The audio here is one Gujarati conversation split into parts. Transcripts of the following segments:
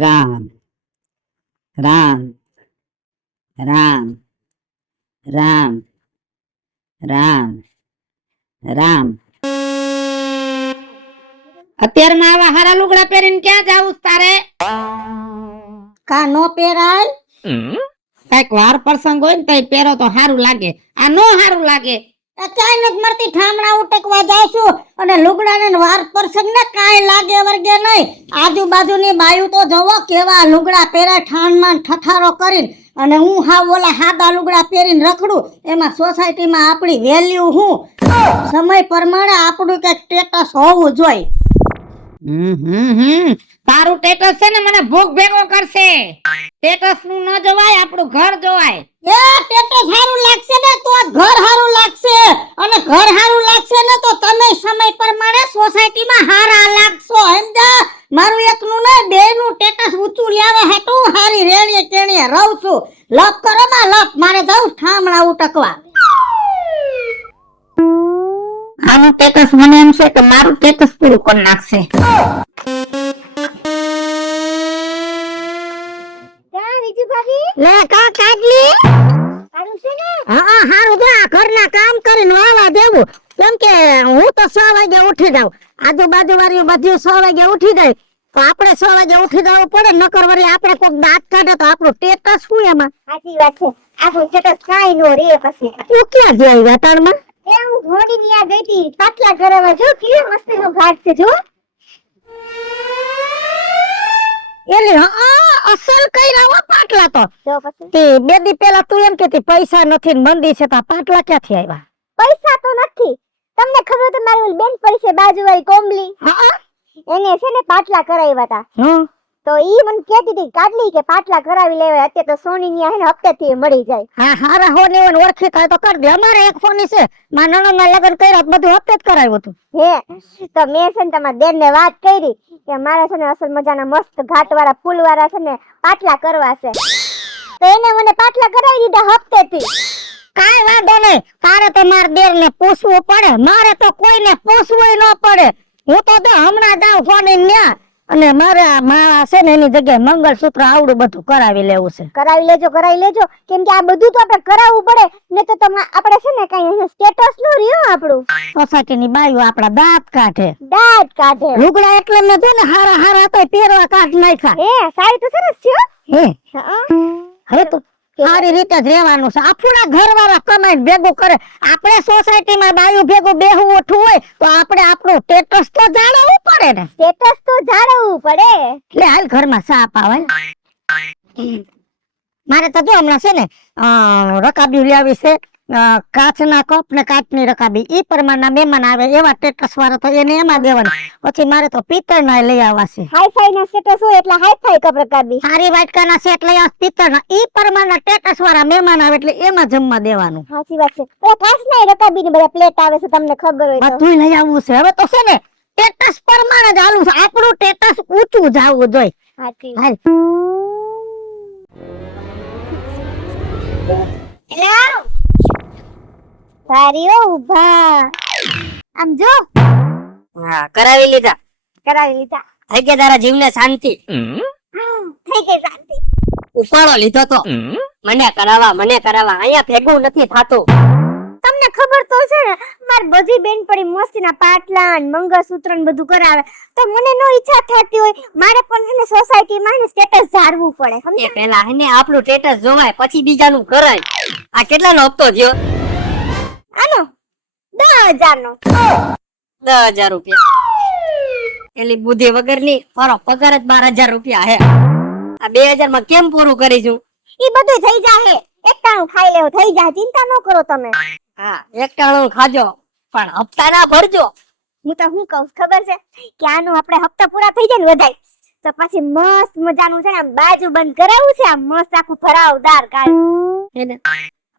રામ રામ રામ રામ રામ રામ. અત્યારમાં આવા હારા લુગડા પહેરીને ક્યાં જાવું તારે? કા નો પહેરાય? કઈક વાર પ્રસંગ હોય ને તઈ પહેરો તો સારું લાગે, આ નો સારું લાગે. કાંઈ નથી મરતી, ઠામણા ઉટકવા જાશું અને લુગડાને વાર પ્રસંગ ને કાંઈ લાગે વર્ગે નહીં. આજુબાજુની બાયું તો જોવો કેવા લુગડા પહેરે, ઠાણમાં ઠઠારો કરીને, અને હું હાવ ઓલા સાદા લુગડા પહેરીને રખડું. એમાં સોસાયટીમાં આપણી વેલ્યુ શું? સમય પ્રમાણે આપણું કઈક સ્ટેટસ હોવું જોઈએ. તારું ટેટસ છે ને મને ભૂખ ભેગો કરશે. ટેટસ નું ન જોવાય, આપણું ઘર જોવાય. એ ટેટસ હારું લાગશે ને તો ઘર હારું લાગશે, અને ઘર હારું લાગશે ને તો તમે સમય પ્રમાણે સોસાયટીમાં હારા લાગશો. સમજા? મારું એકનું ને બેયનું ટેટસ ઊંચું લાવે હેતું હારી રેણીએ કેણીએ રહું છું. લપ કરો માં લપ, મારે જાઉં ઠામણા ઉટકવા. આનું ટેટસ મને એમ છે કે મારું ટેટસ પૂરું કરી નાખશે. લે કા કાઢલી હારું છે ને? હા હારું જો આ ઘરના કામ કરીને વાવા દેવું. કેમ કે હું તો 6 વાગે ઉઠી જાઉં, આજુબાજુ વાળી બધું 6 વાગે ઉઠી જાય, તો આપણે 6 વાગે ઉઠી જવું પડે. નકર વળી આપણે કોક દાંત કાઢે તો આપણું સ્ટેટસ શું એમાં? સાચી વાત છે, આપણું સ્ટેટસ કાઈ નો રે પછી. તું ક્યાં જાય વેટાણમાં? એ હું ઘોડી ની આ ગઈ હતી પાટલા કરાવવા. જો કેવો મસ્ત નો ઘાટ છે જો. એલી હા અસલ કઈ રાવા પાટલા તો. જો પછી તે બે દી પહેલા તું એમ કેતી પૈસા નથી ને મંદી છે, તો આ પાટલા ક્યાંથી આવ્યા? પૈસા તો નથી. તમને ખબર તો મારી ઓલી બેન પડી છે બાજુવાળી કોમલી, હા એને છે ને પાટલા કરાવ્યા હતા. હા તો ઈ મને કહેતી હતી કાઢલી કે પાટલા કરાવી લેવાય, અત્યારે તો સોની ની હે ને હપ્તેથી મળી જાય. હા હારા હોને ઓન ઓળખીતા તો કરી દે. અમારે એક ફોની છે, મારા નણંદના લગ્ન કર્યા બધું હપ્તે જ કરાવ્યું હતું. હે તો મેં છે ને તમારા બેન ને વાત કરી કે મારે છે ને અસલ મજાના મસ્ત ઘાટ વાળા ફૂલ વાળા છે ને પાટલા કરવા છે, તો એને મને પાટલા કરાવી દીધા હપ્તેથી. કાઈ વાંધો નહીં, તારે તો માર દેર ને પૂછવું પડે, મારે તો કોઈને પૂછવું ન પડે. હું તો હમણાં જાઉં ફોને ન્યા, અને મારે આ માળા છે ને એની જગ્યાએ મંગળસૂત્ર આવડું બધું કરાવી લેવું છે. કરાવી લેજો, કેમ કે આ બધું તો આપણે કરાવવું પડે ને, તો આપણે છે ને કઈ સ્ટેટસ નું રહ્યું આપણું. સોસાયટીની બાઈઓ આપડા દાંત કાઢે. લુગડા એટલે મેં જો ને હારા હારા તો પહેરવા કાઢ નાખ્યા. હે સારી તો સરસ છે હે હવે તો સારી રીતે જ રહેવાનું છે. આપણા ઘરવાળા કમાઈને ભેગું કરે, આપણે સોસાયટીમાં બાયું ભેગું બેહવું ઉઠવું હોય તો આપણે આપણું સ્ટેટસ તો જાળવવું પડે ને. સ્ટેટસ તો જાળવવું પડે. એટલે હાલ ઘરમાં સા પાવે. મારે તો જો હમણાં છે ને રકાબી લાવી છે, કાચના કપ ને કાચની રકાબી. ઈ પ્રમાણના મહેમાન આવે એવા સ્ટેટસ વાળા તો એને એમાં દેવાના. પછી મારે તો પિત્તળના લઈ આવવા છે. હાઈફાઈ ના સ્ટેટસ હોય એટલે હાઈફાઈ કપ રકાબી. સારી વાટકાના સેટ લઈ આવ પિત્તળના. ઈ પ્રમાણના સ્ટેટસ વાળા મહેમાન આવે એટલે એમાં જમવા દેવાનું. સાચી વાત છે. પેલા કાચના રકાબી ની બધા પ્લેટ આવે છે, તમને ખબર હોય તો. બધું લઈ આવવું છે. હવે તો છે ને સ્ટેટસ પ્રમાણે જ હાલવું છે. આપણું સ્ટેટસ ઊંચું જાવું જોઈએ. સાચી હાલ સારીઓ ઉભા આમ જો. હા કરાવી લીધા. થઈ ગયા તારા જીવને શાંતિ. થઈ ગઈ શાંતિ. ઉપાડો લીધો તો મને કરાવવા અહીંયા ભેગું નથી થાતું. તમને ખબર તો છે ને માર બધી બેન પડી મસ્તીના પાટલા ને મંગળસૂત્ર ને બધું કરાવે, તો મને નો ઈચ્છા થતી હોય મારે પણ છે ને સોસાયટીમાં ને સ્ટેટસ જાળવવું પડે. એ પહેલા હે ને આપણું સ્ટેટસ જોવાય પછી બીજાનું કરાય. આ કેટલાનો હપ્તો થયો? આનો 10,000 નો. 10,000 રૂપિયા. એલી બુદ્ધિ વગરની મારો પગાર જ 12,000 રૂપિયા હે. આ 2,000 માં કેમ પૂરું કરીશું? ઈ બધું થઈ જાહે, એકટાણું ખાઈ લેવું થઈ જાય, ચિંતા ન કરો તમે. હા એકટાણું ખાજો પણ હપ્તા ના ભરજો. હું તો શું કહું ખબર છે કે આનું આપણે હપ્તા પૂરા થઈ જાય ને વધાય તો પછી મસ્ત મજાનું છે ને આમ બાજુ બંધ કરાવવું છે, આમ મસ્ત આખું ભરાવદાર કાઢ.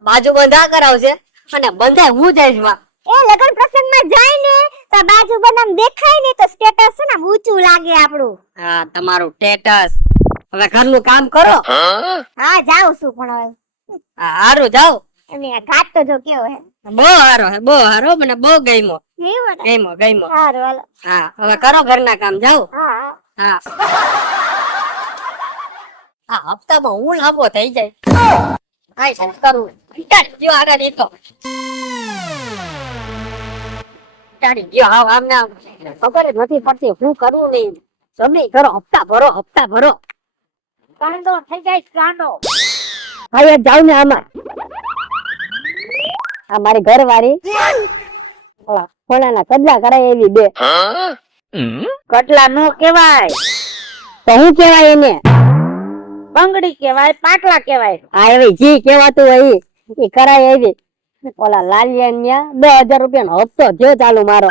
બાજુ બંધા કરાવશે અને બંધાય હું જઈશ માં. એ લગન પ્રસંગમાં જાય ને તો બાજુ બંધ આમ દેખાય ને તો સ્ટેટસ છે ને આમ ઊંચું લાગે આપણું. હા તમારું સ્ટેટસ. હવે ઘરનું કામ કરો. હા જાઉં છું પણ હવે. હા હારું જાઓ. અને આ ઘાટ તો જો કેવો હે. બહુ હારો હે, બહુ હારો, મને બહુ ગમ્યો. હારું હાલો. હા હવે કરો ઘરના કામ, જાઓ. હા હા આ હપ્તામાં હું લાંબો થઈ જાય કાંઈ શું કરું કંટાળી ગયો આગળ એ તો કંટાળી ગયો હાવ આમને આમ ખબર જ નથી પડતી શું કરવું નહીં તમે કરો હપ્તા ભરો કાંડો થઈ જાય કાંડો હવે જાઉં ને આમાં આ મારી ઘરવાળી સોનાના કડલા કરાય એવી બે કટલા નો કેવાય, તો શું કેવાય એને બંગડી કેવાય, પાટલા કેવાય. હા એવી જી કેવાતું હોય ઈ કરાય એવી ઓલા લાલિયા 10,000 રૂપિયાનો હપ્તો થયો ચાલુ મારો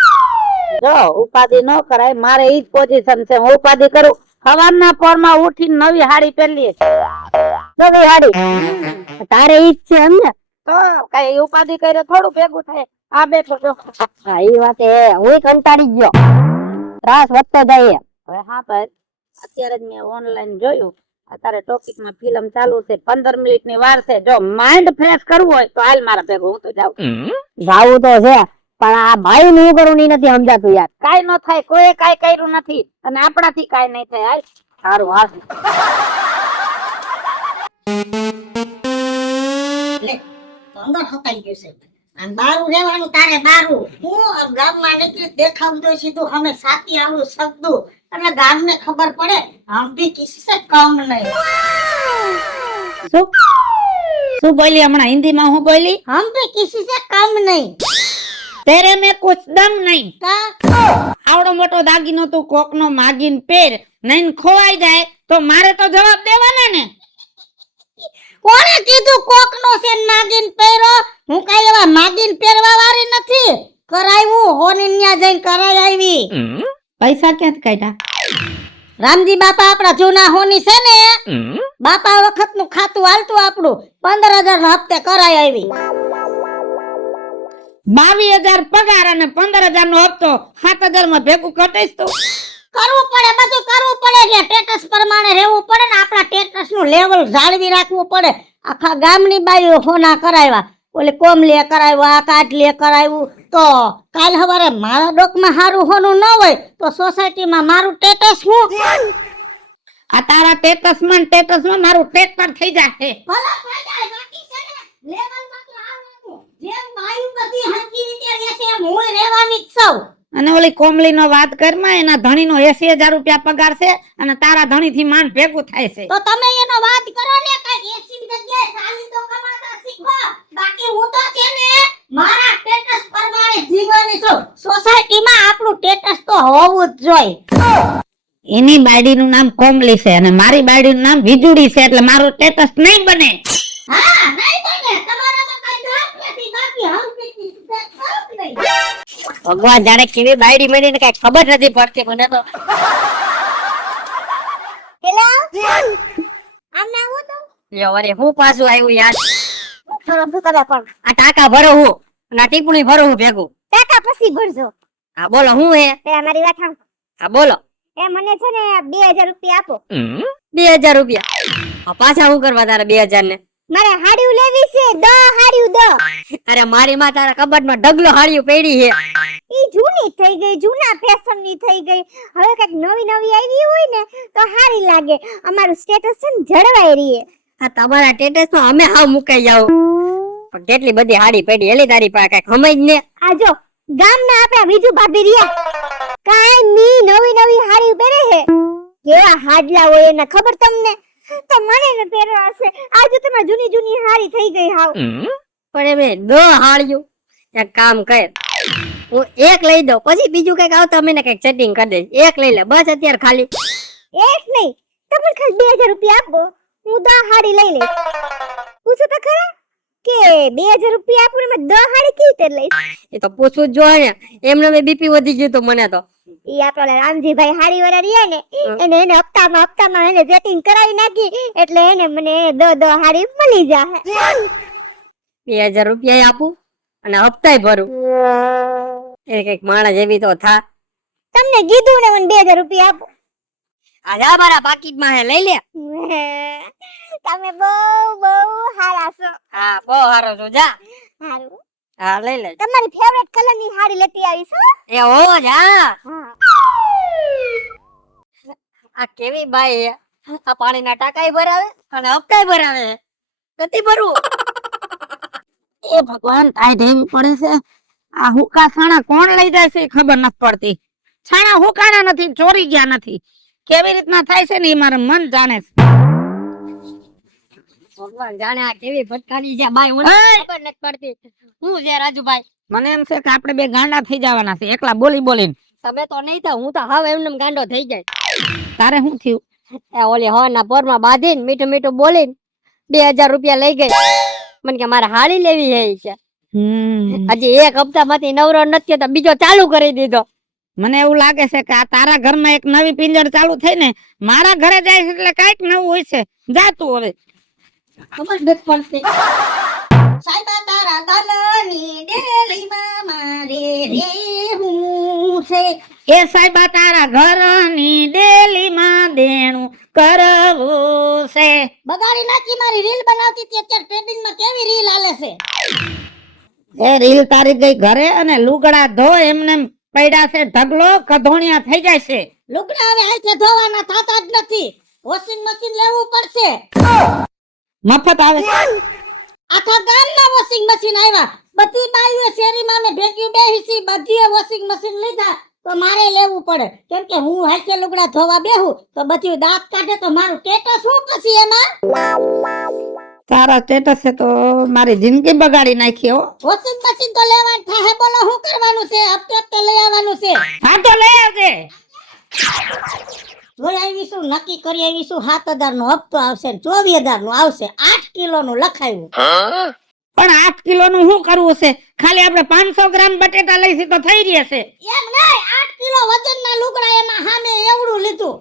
જો ઉપાધિ ન કરાય, મારે ઈ જ પોઝિશન છે. હું ઉપાધિ કરું, સવારના પોરમાં ઉઠીને નવી હાડી પહેરીએ તો કઈ હાડી તારે ઈ જ છે એમ ને તો કઈ ઉપાધિ કરે થોડું ભેગું થાય. આ બેઠો જો. હા ઈ વાતે હું કંટાળી ગયો ત્રાસ વધતો જાય હવે હા ભાઈ, અત્યારે જ મેં ઓનલાઈન જોયું, અત્યારે ટોપિકમાં ફિલ્મ ચાલુ છે, 15 મિનિટની વાર છે. જો માઇન્ડ ફ્રેશ કરવું હોય તો હાલ મારા ભેગું, હું તો જાઉં. જાવું તો છે પણ આ ભાઈ નું શું કરું ઈ નથી સમજાતું યાર કાઈ ન થાય, કોઈ કાઈ કર્યું નથી અને આપણાથી કાઈ નહીં થાય. હાલ સારું હાલ લે તો અંદર હકાઈ ગયું છે અને બારું રહેવાનું તારે બારું. હું આ ગામમાં નીકળી દેખાવ દો સીધું અમે સાથી આવું શબ્દું એટલે ગામને ખબર પડે હમ ભી કિસી સે કમ નહીં. શું બોલી હમણાં હિન્દીમાં? હું બોલી? हम भी किसी से कम नहीं. તેરે મેં કુછ દમ નહીં. का આવડો મોટો દાગીનો તું કોકનો માગીને પહેર, નહીં ખોવાઈ જાય તો મારે તો જવાબ દેવાના ને. કોણે કીધું કોકનો છે નાગીન પહેરો? હું કાઈ એવા નાગીન પહેરવા વાળી નથી. કરાવ્યું હોની ન્યા જઈને કરાઈ આવી. પૈસા ક્યાંથી કાઢ્યા? રામજી બાપા આપણા જૂના હોની છે ને, બાપા વખતનું ખાતું હાલતું આપણું 15,000 ના હપ્તે કરાઈ આવી. 22,000 પગાર અને 15,000 નો હપ્તો 7,000 માં ભેગું કટાઈશ તો કરવું પડે, બધું કરવું પડે. કે સ્ટેટસ પ્રમાણે રહેવું પડે ને, આપણા સ્ટેટસ નું લેવલ જાળવી રાખવું પડે. આખા ગામની બાઈઓ હોના કરાવ્યા, ઓલી કોમલીએ કરાવ્યું, આ કાટલીએ કરાવ્યું. તો કાલ સવારે મારા ડોકમાં હારું હોનું ન હોય તો સોસાયટીમાં મારું સ્ટેટસ શું? આ તારા સ્ટેટસ માં મારું ટ્રેક્ટર થઈ જાય. ભલા થઈ જાય, બાકી છે ને લેવલમાં તો આવવાનું. જેમ બાઈઓ બધી હરકી રીતે રહેશે એમ હું રહેવાની જ છું. અને ઓલી કોમલી નો વાત કરમાં, એના ધણી નો 80,000 રૂપિયા પગાર છે અને તારા ધણી થી માંડ ભેગું થાય છે. તો તમે એનો વાત કરો ને, કઈ 80 જગ્યાએ 40 તો કમાતા શીખો. બાકી હું તો છે ને મારા સ્ટેટસ પ્રમાણે જીવવાની છું. સોસાયટીમાં આપણું સ્ટેટસ તો હોવું જ જોઈએ. એની બાયડીનું નામ કોમલી છે અને મારી બાયડીનું નામ વિજુડી છે, એટલે મારું સ્ટેટસ નહીં બને. હા, નહીં બને. તમારામાં કઈ દાંત નથી, બાકી હરકતી છે, ખરું જ નહીં. ભગવાન જાણે કેવી બાયડી મળી ને કઈ ખબર નથી પડતી મને તો હેલો આમને આવું તો લ્યો વરે હું પાછું આવ્યું યાર થોડો શું કરે પણ આ ટાકા ભરો હું અને આ ટીપણી ભરો હું ભેગું ટાકા પછી ભરજો. હા બોલો હું હે પેલા મારી વાત સાંભળો. હા બોલો એ મને છે ને 2,000 રૂપિયા આપો. 2,000 રૂપિયા આ પાછા હું કરવા તારા 2,000 ને મારે હાડીયું લેવી છે, હાડીયું અરે મારી માં તારા કબાટમાં ઢગલો હાડિયું પડી છે ઈ જૂની થઈ ગઈ, જૂના ફેશન ની થઈ ગઈ. હવે કઈક નવી નવી આવી હોય ને તો સારી લાગે. અમારું સ્ટેટસ છે ને જળવાઈ રહીએ. આ તમારા સ્ટેટસ માં અમે હાવ મુકાઈ જાવ પણ કેટલી બધી હાડી પડી એલી તારી પાસે કઈ સમજ ને આ જો ગામના આપણા વિજુ ભાભી રહ્યા, કાંઈ નવી નવી હાડી પહેરે છે. કેવા હાડલા હોય એને ખબર તમને? તો મને ને પહેરવા છે. આજે તમારી જૂની જૂની હાડી થઈ ગઈ હાવ. પણ એમે ન હાડ્યું એક કામ કર હું એક લઈ દઉં પછી બીજું કઈક આવતા મહિને કઈક સેટિંગ કરી દઈશ. એક લઈ લે બસ અત્યારે ખાલી એક નહીં, તમે ખાલી 2,000 રૂપિયા આપો, હું 10 હાડી લઈ લઈશ. પૂછો તો ખરા કે 2,000 રૂપિયા આપો ને મેં 10 હાડી કેવી રીતે લઈશ? એ તો પૂછવું જ જોઈએ ને એમને મેં બીપી વધી ગયું તો મને તો ઈ આપણા રામજીભાઈ હાડી વાળા રહ્યા ને એને હપ્તામાં એને સેટિંગ કરાવી નાખી એટલે એને મને 10 હાડી મળી જાહે. 2,000 રૂપિયા આપું અને હપ્તાય ભરું એ કઈક માણસ એવી તો થા. તમને કીધું ને મને 2,000 રૂપિયા આપો. આ મારા પાકીટમાં હે લઈ લે. તમે બહુ હારા છો. હા બહુ સારો છો જા. હારું હા લઈ લે. તમારી ફેવરેટ કલર ની હાડી લેતી આવીશ હો. એ હો જા. હા આ કેવી બાઈ હે આ પાણીના ટાંકાય ભરાવે અને હપ્તાય ભરાવે, નથી ભરવું. એ ભગવાન ટાઈટ એવી પડે છે. આ હુકા છાણા કોણ લઈ જાય છે એ ખબર નથી પડતી. છાણા હુકાણા નથી, ચોરી ગયા નથી. કેવી રીતના થાય છે ને એ મારું મન જાણે છે. ભગવાન જાણે આ કેવી ભટકાની છે બાઈ, મને ખબર નથી પડતી. હું છે રાજુભાઈ, મને એમ છે કે આપણે બે ગાંડા થઈ જવાના છે એકલા બોલી બોલીને. તમે તો નહીં થાવ, હું તો હાવ એમને ગાંડો થઈ જાય. તારે શું થયું? એ ઓલી હવાના પોરમાં બાંધીને મીઠું મીઠું બોલીને 2000 રૂપિયા લઈ ગઈ. મને કે મારે હાડી લેવી છે. હજી એક હપ્તા માંથી નવરો નથી તો બીજો ચાલુ કરી દીધો. મને એવું લાગે છે કે આ તારા ઘરમાં એક નવી પિંજર ચાલુ થઈ ને મારા ઘરે જાય છે એટલે કઈક નવું હોય છે. જા તું હવે. ખબર નથી પડતી. સાહેબા તારા દલની ડેલીમાં મારે રહેવું છે. એ સાહેબા તારા ઘરની ડેલીમાં દેણું કરવું છે. બગાડી નાખી મારી રીલ બનાવતી હતી, અત્યારે ટ્રેડિંગમાં કેવી રીલ હાલે છે. એ રીલ તારી ગઈ ઘરે અને લુગડા ધો એમને પડ્યા છે ઢગલો કધોણિયા થઈ જાય છે. લુગડા હવે હાથે ધોવાના થતા જ નથી, વોશિંગ મશીન લેવું પડશે. મફત આવે છે. આખા ગામમાં વોશિંગ મશીન આવ્યા, બધી બાઈઓ શેરીમાં અમે ભેગી બેસી બધીએ વોશિંગ મશીન લીધા, તો મારે લેવું પડે. કેમ કે હું હાથે લુગડા ધોવા બેહું તો બધી દાંત કાઢે તો મારું સ્ટેટસ શું પછી એમાં. તારા સ્ટેટસ તો મારી જિંદગી બગાડી નાખી હો. વોશિંગ મશીન તો લેવાનું થાય, બોલો શું કરવાનું છે? હપ્તે હપ્તે લઈ આવવાનું છે. હા તો લઈ આવજે. લઈ આવીશું, નક્કી કરી આવીશું. 7000 નો હપ્તો આવશે, 24000 નો આવશે. 8 કિલો નું લખાયું. પણ 8 કિલો નું શું કરવું છે? ખાલી આપણે 500 ગ્રામ બટેટા લઈશું તો થઈ રહ્યા છે. એમ નહીં, 8 કિલો વજનના લુગડા એમાં સામે એવડું લીધું,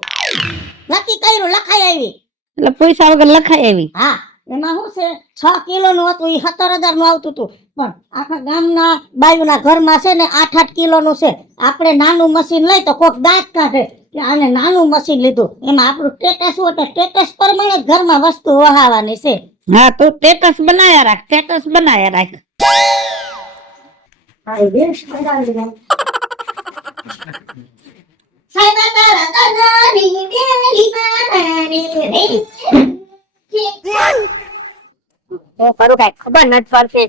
નક્કી કર્યું, લખાઈ આવી. એટલે પૈસા વગર લખાય એવી. હા, એમાં શું છે 6 કિલો નું હતું, એ 17000 નું આવતું હતું. પણ આખા ગામના બાયુના ઘરમાં છે ને 8-8 કિલો નું છે. આપણે નાનું મશીન લઈ તો કોક દાંત કાઢે કે આને નાનું મશીન લીધું. એમાં આપણું સ્ટેટસ હોય તો સ્ટેટસ પ્રમાણે જ ઘરમાં વસ્તુ વહાવાની છે. હા તું સ્ટેટસ બનાયા રાખ, સ્ટેટસ બનાયા રાખ. સાહેબા તારા કનાની ડેલીમાં મારે હું કરું કઈ ખબર નથી પડતી.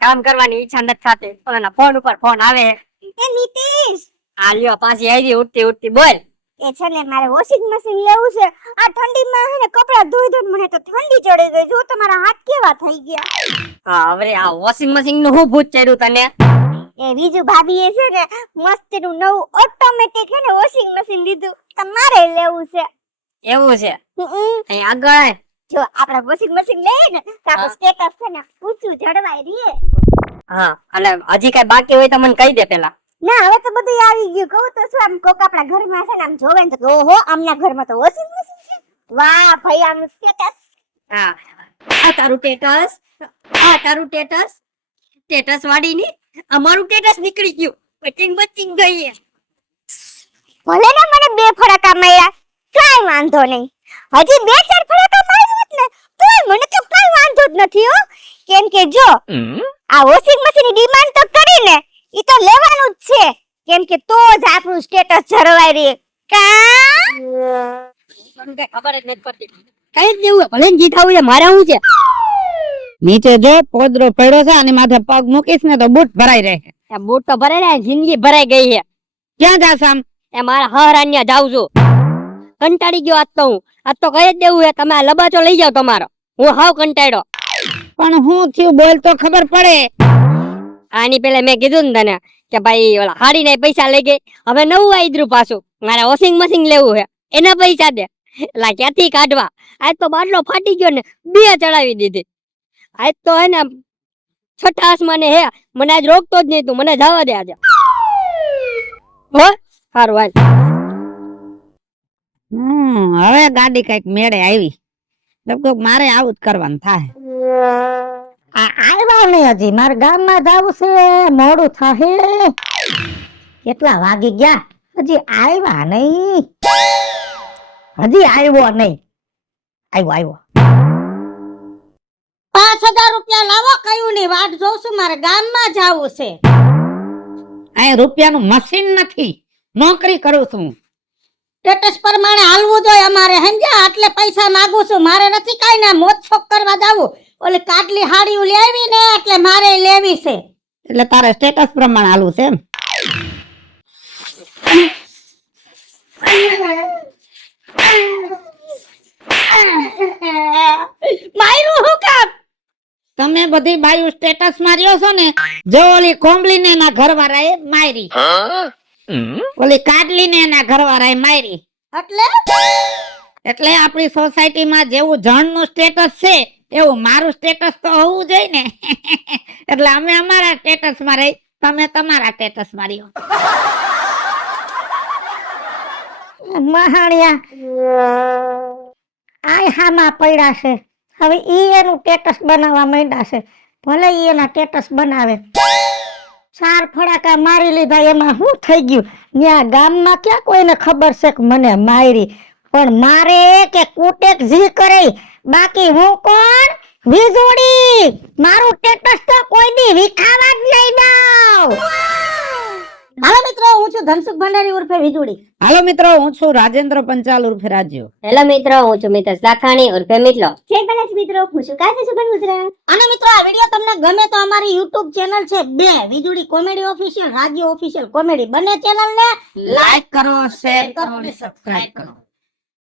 કામ કરવાની ઈચ્છા નથી થતી. ઓલાના ફોન ઉપર ફોન આવે. એ નીતિશ, આ લ્યો પાછી આવી ઉઠતી ઉઠતી બોલ. એ છે ને મારે વોશિંગ મશીન લેવું છે. આ ઠંડીમાં હે ને કપડાં ધોઈ ધોઈને મને તો ઠંડી ચડી ગઈ. જો તમારા હાથ કેવા થઈ ગયા. હા હવે આ વોશિંગ મશીન નું શું ભૂત ચડ્યું તને? એ બીજું ભાભી એ છે ને મસ્તીનું નવું ઓટોમેટિક હે ને વોશિંગ મશીન લીધું, તમારે લેવું છે. એવું છે? હમ. અહીં આગળ જો આપણે વોશિંગ મશીન લઈએ ને તો આપણું સ્ટેટસ છે ને ઊંચું જળવાય રહે. હા, અને હજી કઈ બાકી હોય તો મને કહી દે પેલા. ના હવે તો બધું આવી ગયું. કહું તો શું, આમ કોક આપણા ઘરમાં છે ને આમ જોવે ને તો ઓહો આમના ઘરમાં તો વોશિંગ મશીન છે. વાહ ભાઈ આનું સ્ટેટસ. હા, આ તારું સ્ટેટસ, આ તારું સ્ટેટસ, સ્ટેટસ વાળી ની અમારું સ્ટેટસ નીકળી ગયું. બચિંગ બચિંગ ગઈ. ભલે ને મને 2 ફરકા મળ્યા, કાઈ વાંધો નહીં. હજી 2-4 ફરકા મળ્યા હોત ને તોય મને તો કાઈ વાંધો જ નથી હો. કેમ કે જો આ વોશિંગ મશીનની ડિમાન્ડ તો કરીને ઈ તો લેવાનું જ છે. કેમ કે તો જ આપણું સ્ટેટસ જળવાઈ રહે. કા મને કઈ ખબર જ નથી પડતી. કઈ જ દેવું ભલે જીત આવું છે, મારે શું છે? નીચે જો પોદરો પડ્યો છે, આની માથે પગ મૂકીશ ને તો બૂટ ભરાઈ રહે. એ બૂટ તો ભરાઈ રહ્યા, જિંદગી ભરાઈ ગઈ છે. ક્યાં જાસ આમ? એ મારા હરાન્યા જાઉં છું. કંટાળી ગયો આજ તો હું. આજ તો કહી જ દેવું છે તમે આ લબાચો લઈ જાઓ તમારો. હું હાવ કંટાળ્યો. પણ હું થયું બોલ તો ખબર પડે. આની પેલા મેં કીધું ને તને કે ભાઈ ઓલા હાડી ના પૈસા લઈ ગઈ. હવે નવું આઈદ્રું પાછું મારે વોશિંગ મશીન લેવું છે, એના પૈસા દે. એટલે ક્યાંથી કાઢવા? આજ તો બાટલો ફાટી ગયો ને 2 ચડાવી દીધી. આજ તો હે ને 6ઠા આસમાને હે. મને આજ રોકતો જ નહીં, તું મને જવા દે આજે. હો સારું હાલ. હવે ગાડી કઈક મેળે આવી. લગભગ મારે આવું જ કરવાનું થાય. આવ્યા નહીં હજી, મારા ગામમાં જાવું છે, મોડું થાય. કેટલા વાગી ગયા હજી આવ્યા નહીં. હજી આવ્યો નહીં. આવ્યો 5000 રૂપિયા લાવો, કયું ની વાટ જોઉં છું, મારે ગામમાં જાવું છે. આ રૂપિયાનું મશીન નથી, નોકરી કરું છું. સ્ટેટસ પ્રમાણે હાલવું જોઈએ અમારે સમજ્યા. આટલે પૈસા માંગુ છું, મારે નથી કાઈ ના મોજ શોખ કરવા જાવું. ઓલી કાટલી હાડીઓ લેવી ને એટલે મારે લેવી છે. એટલે તારે સ્ટેટસ પ્રમાણે હાલવું છે એમ? માયરું હું કામ? તમે બધી બાયું સ્ટેટસ માર્યો છો ને, જો ઓલી કોંબલી ને એના ઘરવાળાએ મારી, ઓલી કાડલી ને એના ઘરવાળાએ મારી. એટલે આપણી સોસાયટીમાં જેવું જણનું સ્ટેટસ છે એવું મારું સ્ટેટસ તો હોવું જોઈએ ને. એટલે અમે અમારા સ્ટેટસ માં રહી, તમે તમારા સ્ટેટસ માર્યો. મહાણિયા આય હામાં પડ્યા છે. હવે ઈ એનું સ્ટેટસ બનાવવા માંડ્યા છે. ભલે ઈ એના સ્ટેટસ બનાવે. 4 ફડાકા મારી લીધા એમાં શું થઈ ગયું? ન્યા ગામમાં ક્યાં કોઈને ખબર છે કે મને મારી? પણ મારે કે કુટેક જી કરે, બાકી હું કોણ? વીજળી. મારું સ્ટેટસ તો કોઈ દી વિખાવા જ નહીં દઉં. હાલો મિત્રો, હું છું ધનસુખ ભંડારી ઉર્ફે વીજળી. હાલો મિત્રો, હું છું રાજેન્દ્ર પંચાલ ઉર્ફે રાજ્યો. હેલો મિત્રો, હું છું મિતેશ લાખાણી ઉર્ફે મિતલો. જય બાલાજી મિત્રો, હું છું કાજલ સુબન ગુજરાત. અને મિત્રો, આ વિડિયો તમને ગમે તો અમારી YouTube ચેનલ છે 2, વીજળી કોમેડી ઓફિશિયલ, રાજ્ય ઓફિશિયલ કોમેડી. બંને ચેનલ ને લાઈક કરો, શેર કરો અને સબસ્ક્રાઇબ કરો.